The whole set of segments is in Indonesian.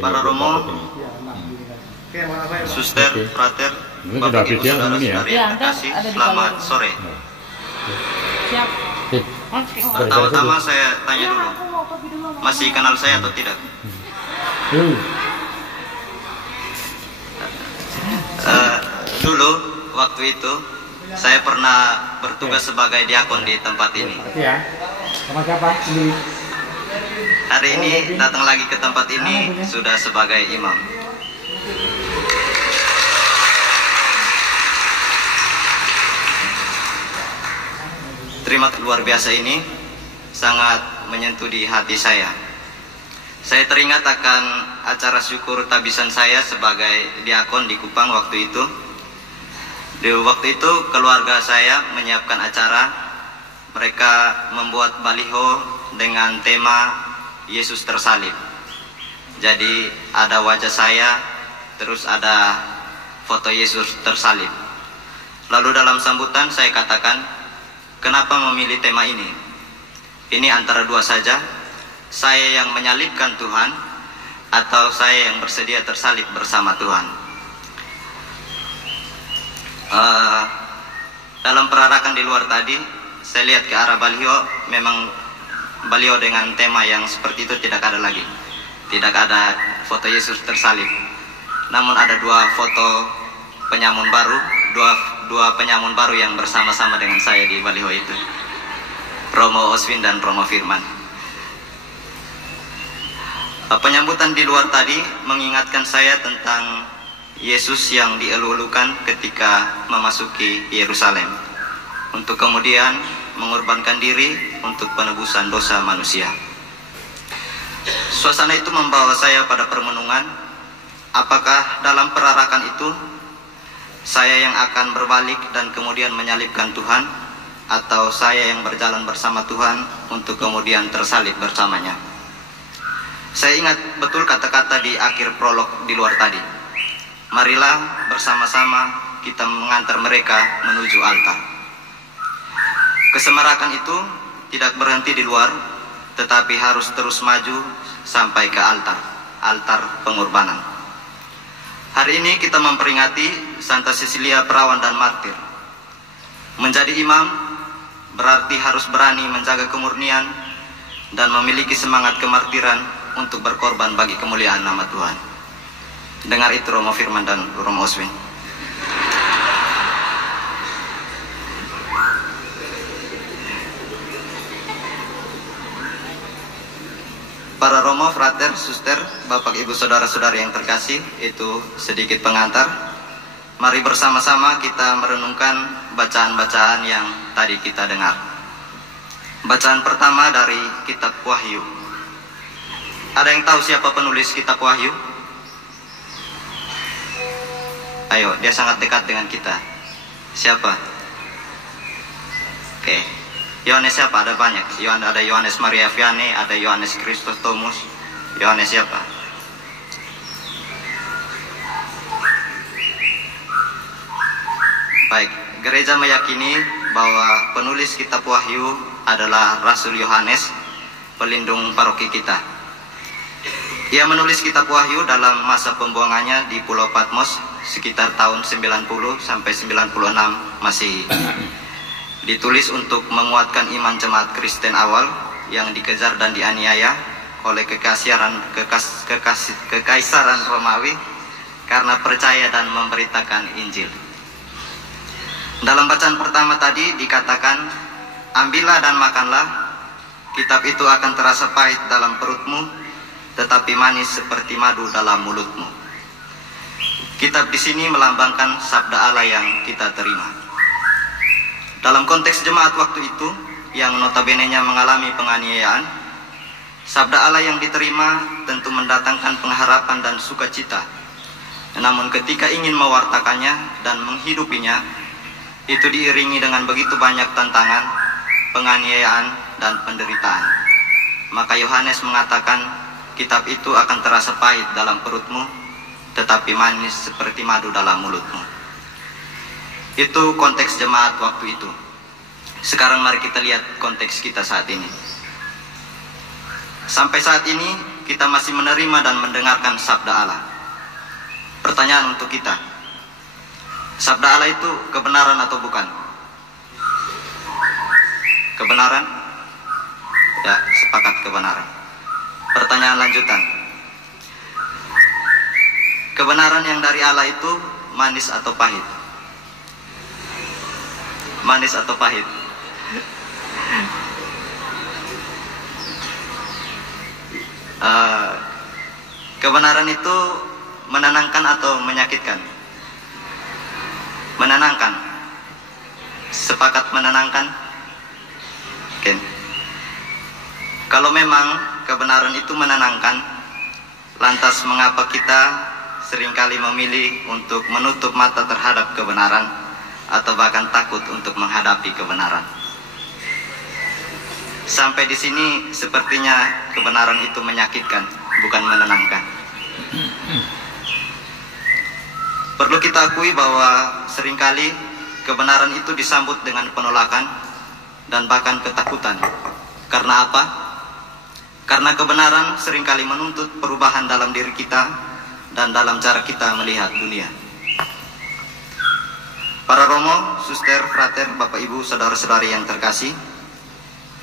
para romo, suster, frater, bapak ibu saudara-saudari yang terkasih, selamat sore. Siap. Pertama-tama saya tanya dulu, masih kenal saya atau tidak? Dulu waktu itu saya pernah bertugas sebagai diakon di tempat ini. Sama siapa? Hari ini datang lagi ke tempat ini sudah sebagai imam. Terima luar biasa ini sangat menyentuh di hati saya. Saya teringat akan acara syukur tabisan saya sebagai diakon di Kupang waktu itu. Di waktu itu keluarga saya menyiapkan acara. Mereka membuat baliho dengan tema Yesus tersalib. Jadi ada wajah saya, terus ada foto Yesus tersalib. Lalu dalam sambutan saya katakan, kenapa memilih tema ini? Ini antara dua saja, saya yang menyalibkan Tuhan atau saya yang bersedia tersalib bersama Tuhan. Dalam perarakan di luar tadi, saya lihat ke arah baliho, memang baliho dengan tema yang seperti itu tidak ada lagi. Tidak ada foto Yesus tersalib. Namun ada dua foto penyamun baru, dua penyamun baru yang bersama-sama dengan saya di baliho itu. Romo Oswin dan Romo Firman. Penyambutan di luar tadi mengingatkan saya tentang Yesus yang dielu-elukan ketika memasuki Yerusalem, untuk kemudian mengorbankan diri untuk penebusan dosa manusia. Suasana itu membawa saya pada permenungan, apakah dalam perarakan itu saya yang akan berbalik dan kemudian menyalibkan Tuhan, atau saya yang berjalan bersama Tuhan untuk kemudian tersalib bersamanya. Saya ingat betul kata-kata di akhir prolog di luar tadi. Marilah bersama-sama kita mengantar mereka menuju altar. Kesemarakan itu tidak berhenti di luar, tetapi harus terus maju sampai ke altar pengorbanan. Hari ini kita memperingati Santa Cecilia perawan dan martir. Menjadi imam berarti harus berani menjaga kemurnian dan memiliki semangat kemartiran untuk berkorban bagi kemuliaan nama Tuhan. Dengar itu Romo Firman dan Romo Oswin. Para Romo, frater, suster, bapak ibu saudara-saudari yang terkasih, itu sedikit pengantar. Mari bersama-sama kita merenungkan bacaan-bacaan yang tadi kita dengar. Bacaan pertama dari kitab Wahyu. Ada yang tahu siapa penulis kitab Wahyu? Ayo, dia sangat dekat dengan kita. Siapa? Oke. Yohanes siapa? Ada banyak. Ada Yohanes Maria Vianney, ada Yohanes Chrysostomus. Yohanes siapa? Baik, gereja meyakini bahwa penulis kitab Wahyu adalah Rasul Yohanes, pelindung paroki kita. Ia menulis kitab Wahyu dalam masa pembuangannya di Pulau Patmos sekitar tahun 90 sampai 96 Masehi. Ditulis untuk menguatkan iman jemaat Kristen awal yang dikejar dan dianiaya oleh kekaisaran Romawi karena percaya dan memberitakan Injil. Dalam bacaan pertama tadi dikatakan, ambillah dan makanlah, kitab itu akan terasa pahit dalam perutmu, tetapi manis seperti madu dalam mulutmu. Kitab di sini melambangkan sabda Allah yang kita terima. Dalam konteks jemaat waktu itu, yang notabene-nya mengalami penganiayaan, sabda Allah yang diterima tentu mendatangkan pengharapan dan sukacita. Namun ketika ingin mewartakannya dan menghidupinya, itu diiringi dengan begitu banyak tantangan, penganiayaan, dan penderitaan. Maka Yohanes mengatakan, kitab itu akan terasa pahit dalam perutmu, tetapi manis seperti madu dalam mulutmu. Itu konteks jemaat waktu itu. Sekarang mari kita lihat konteks kita saat ini. Sampai saat ini kita masih menerima dan mendengarkan sabda Allah. Pertanyaan untuk kita, sabda Allah itu kebenaran atau bukan? Kebenaran? Ya, sepakat kebenaran. Pertanyaan lanjutan, kebenaran yang dari Allah itu manis atau pahit? Manis atau pahit? Kebenaran itu menenangkan atau menyakitkan? Menenangkan. Sepakat menenangkan? Oke. Kalau memang kebenaran itu menenangkan, lantas mengapa kita seringkali memilih untuk menutup mata terhadap kebenaran atau bahkan takut untuk menghadapi kebenaran? Sampai di sini sepertinya kebenaran itu menyakitkan, bukan menenangkan. Perlu kita akui bahwa seringkali kebenaran itu disambut dengan penolakan dan bahkan ketakutan. Karena apa? Karena kebenaran seringkali menuntut perubahan dalam diri kita dan dalam cara kita melihat dunia. Para romo, suster, frater, bapak ibu, saudara-saudari yang terkasih,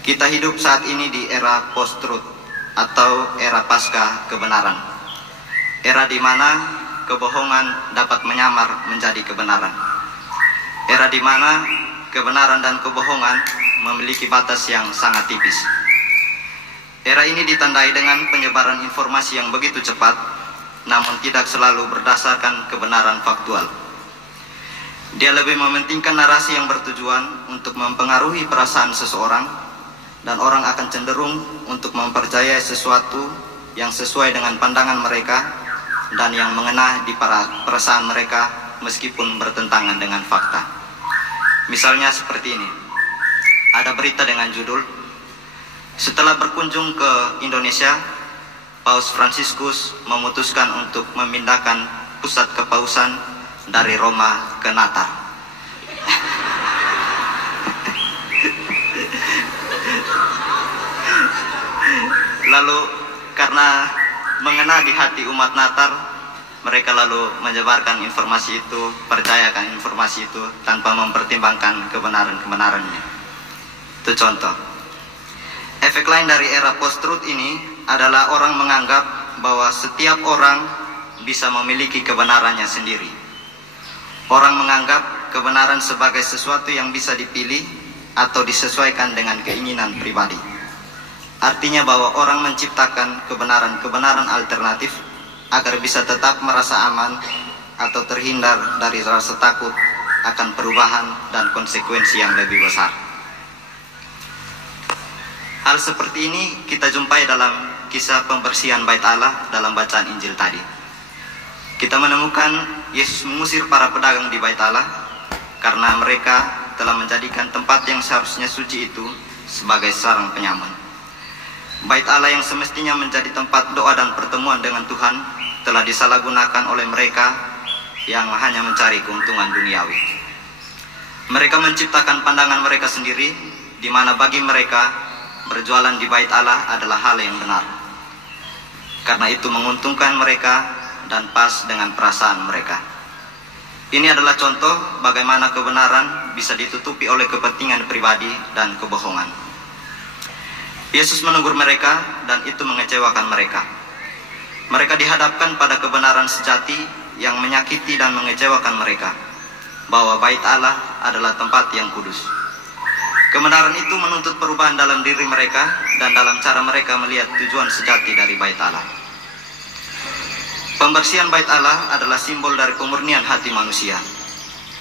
kita hidup saat ini di era post-truth atau era pasca kebenaran. Era di mana kebohongan dapat menyamar menjadi kebenaran. Era di mana kebenaran dan kebohongan memiliki batas yang sangat tipis. Era ini ditandai dengan penyebaran informasi yang begitu cepat, namun tidak selalu berdasarkan kebenaran faktual. Dia lebih mementingkan narasi yang bertujuan untuk mempengaruhi perasaan seseorang, dan orang akan cenderung untuk mempercayai sesuatu yang sesuai dengan pandangan mereka dan yang mengena di perasaan mereka meskipun bertentangan dengan fakta. Misalnya seperti ini, ada berita dengan judul, setelah berkunjung ke Indonesia, Paus Fransiskus memutuskan untuk memindahkan pusat kepausan dari Roma ke Natal. Lalu karena mengena di hati umat Natal, mereka lalu menyebarkan informasi itu, percayakan informasi itu tanpa mempertimbangkan kebenaran-kebenarannya. Itu contoh. Efek lain dari era post-truth ini adalah orang menganggap bahwa setiap orang bisa memiliki kebenarannya sendiri. Orang menganggap kebenaran sebagai sesuatu yang bisa dipilih atau disesuaikan dengan keinginan pribadi. Artinya bahwa orang menciptakan kebenaran-kebenaran alternatif agar bisa tetap merasa aman atau terhindar dari rasa takut akan perubahan dan konsekuensi yang lebih besar. Hal seperti ini kita jumpai dalam kisah pembersihan Bait Allah dalam bacaan Injil tadi. Kita menemukan Yesus mengusir para pedagang di Bait Allah karena mereka telah menjadikan tempat yang seharusnya suci itu sebagai sarang penyamun. Bait Allah yang semestinya menjadi tempat doa dan pertemuan dengan Tuhan telah disalahgunakan oleh mereka yang hanya mencari keuntungan duniawi. Mereka menciptakan pandangan mereka sendiri, di mana bagi mereka berjualan di Bait Allah adalah hal yang benar. Karena itu menguntungkan mereka dan pas dengan perasaan mereka. Ini adalah contoh bagaimana kebenaran bisa ditutupi oleh kepentingan pribadi dan kebohongan. Yesus menegur mereka dan itu mengecewakan mereka. Mereka dihadapkan pada kebenaran sejati yang menyakiti dan mengecewakan mereka, bahwa Bait Allah adalah tempat yang kudus. Kebenaran itu menuntut perubahan dalam diri mereka dan dalam cara mereka melihat tujuan sejati dari Bait Allah. Pembersihan Bait Allah adalah simbol dari pemurnian hati manusia.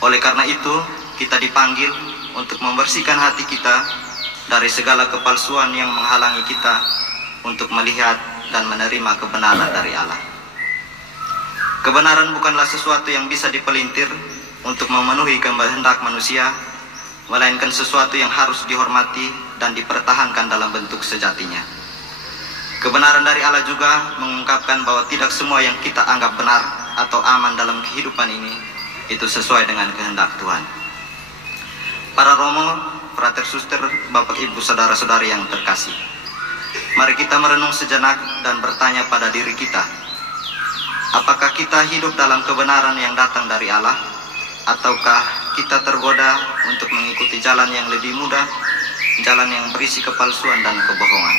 Oleh karena itu, kita dipanggil untuk membersihkan hati kita dari segala kepalsuan yang menghalangi kita untuk melihat dan menerima kebenaran dari Allah. Kebenaran bukanlah sesuatu yang bisa dipelintir untuk memenuhi kehendak manusia, melainkan sesuatu yang harus dihormati dan dipertahankan dalam bentuk sejatinya. Kebenaran dari Allah juga mengungkapkan bahwa tidak semua yang kita anggap benar atau aman dalam kehidupan ini itu sesuai dengan kehendak Tuhan. Para romo, frater, suster, bapak ibu, saudara-saudari yang terkasih, Mari kita merenung sejenak dan bertanya pada diri kita, apakah kita hidup dalam kebenaran yang datang dari Allah, ataukah kita tergoda untuk mengikuti jalan yang lebih mudah, jalan yang berisi kepalsuan dan kebohongan?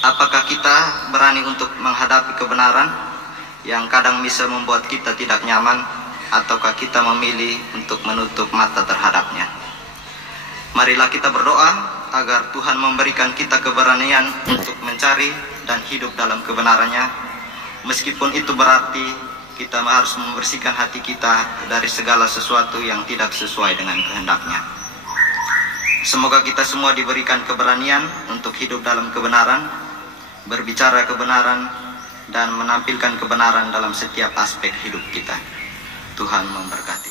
Apakah kita berani untuk menghadapi kebenaran yang kadang bisa membuat kita tidak nyaman, ataukah kita memilih untuk menutup mata terhadapnya? Marilah kita berdoa agar Tuhan memberikan kita keberanian untuk mencari dan hidup dalam kebenarannya, meskipun itu berarti kita harus membersihkan hati kita dari segala sesuatu yang tidak sesuai dengan kehendaknya. Semoga kita semua diberikan keberanian untuk hidup dalam kebenaran, berbicara kebenaran, dan menampilkan kebenaran dalam setiap aspek hidup kita. Tuhan memberkati.